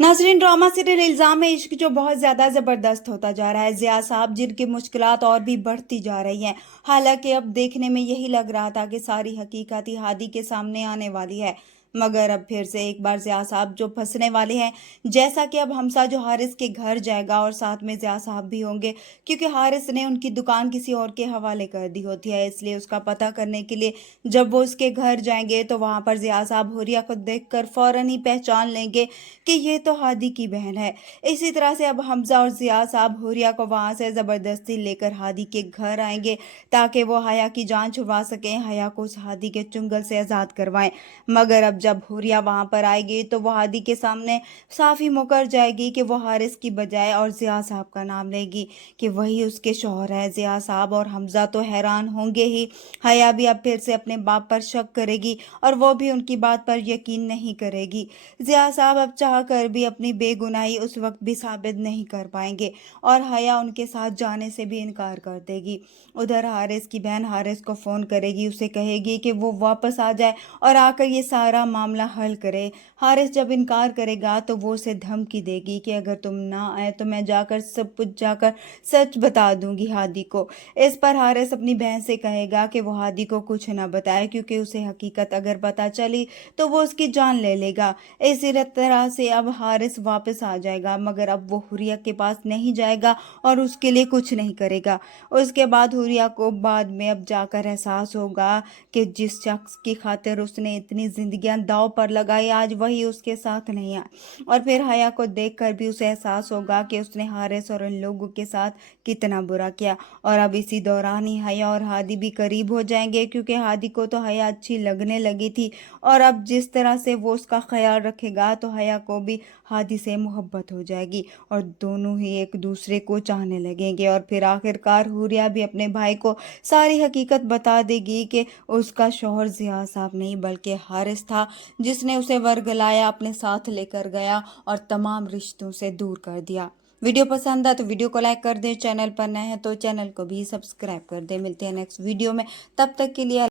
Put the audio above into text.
नाजरीन, drama serial इल्जाम इश्क जो बहुत ज्यादा जबरदस्त होता जा रहा है। जिया साहब जिनकी मुश्किलात और भी बढ़ती जा रही हैं। हालांकि अब देखने में यही लग रहा था कि सारी हकीकत ही हादी के सामने आने वाली है, मगर अब फिर से एक बार जिया साहब जो फंसने वाले हैं। जैसा कि अब हमसा जो हारिस के घर जाएगा और साथ में जिया साहब भी होंगे, क्योंकि हारिस ने उनकी दुकान किसी और के हवाले कर दी होती है, इसलिए उसका पता करने के लिए जब वो उसके घर जाएंगे तो वहां पर जिया साहब हुरिया को देखकर फौरन ही पहचान लेंगे कि ये तो हादी की बहन है। इसी तरह से अब हमजा और जिया साहब हुरिया को वहां से जबरदस्ती लेकर हादी के घर आएंगे, ताकि वो हया की जान छुड़वा सकें, हया को उस हादी के चुंगल से आजाद करवाएं। मगर अब जब हुरिया वहां पर आएगी तो वो हादी के सामने साफ ही मुकर जाएगी कि वो हारिस की बजाय और जिया साहब का नाम लेगी कि वही उसके शौहर है। जिया साहब और हमजा तो हैरान होंगे ही। हया भी अब फिर से अपने बाप पर शक करेगी और वो भी उनकी बात पर यकीन नहीं करेगी। जिया साहब अब चाह कर भी अपनी बेगुनाही उस वक्त भी साबित नहीं कर पाएंगे और हया उनके साथ जाने से भी इनकार कर देगी। उधर हारिस की बहन हारिस को फोन करेगी, उसे कहेगी कि वो वापस आ जाए और आकर ये सारा मामला हल करे। हारिस जब इनकार करेगा तो वो उसे धमकी देगी कि अगर तुम ना आए तो मैं जाकर सब कुछ जाकर सच बता दूंगी हादी को। इस पर हारिस अपनी बहन से कहेगा कि वो हादी को कुछ ना बताए, क्योंकि उसे हकीकत अगर पता चली तो वो उसकी जान ले लेगा। इसी तरह से अब हारिस वापस आ जाएगा, मगर अब वो हुरिया के पास नहीं जाएगा और उसके लिए कुछ नहीं करेगा। उसके बाद हुरिया को बाद में अब जाकर एहसास होगा कि जिस शख्स की खातिर उसने इतनी जिंदगियां दांव पर लगाई, आज वही उसके साथ नहीं है। और फिर हया को देखकर भी उसे एहसास होगा कि उसने हारिस और इन लोगों के साथ कितना बुरा किया। और अब इसी दौरान ही हया और हादी भी करीब हो जाएंगे, क्योंकि हादी को तो हया अच्छी लगने लगी थी और अब जिस तरह से वो उसका ख्याल रखेगा तो हया को भी हादी से मोहब्बत हो जाएगी और दोनों ही एक दूसरे को चाहने लगेंगे। और फिर आखिरकार हुरिया भी अपने भाई को सारी हकीकत बता देगी कि उसका शौहर जिया साहब नहीं बल्कि हारिस था, जिसने उसे वर्गलाया, अपने साथ लेकर गया और तमाम रिश्तों से दूर कर दिया। वीडियो पसंद आए तो वीडियो को लाइक कर दें, चैनल पर नए हैं तो चैनल को भी सब्सक्राइब कर दें। मिलते हैं नेक्स्ट वीडियो में, तब तक के लिए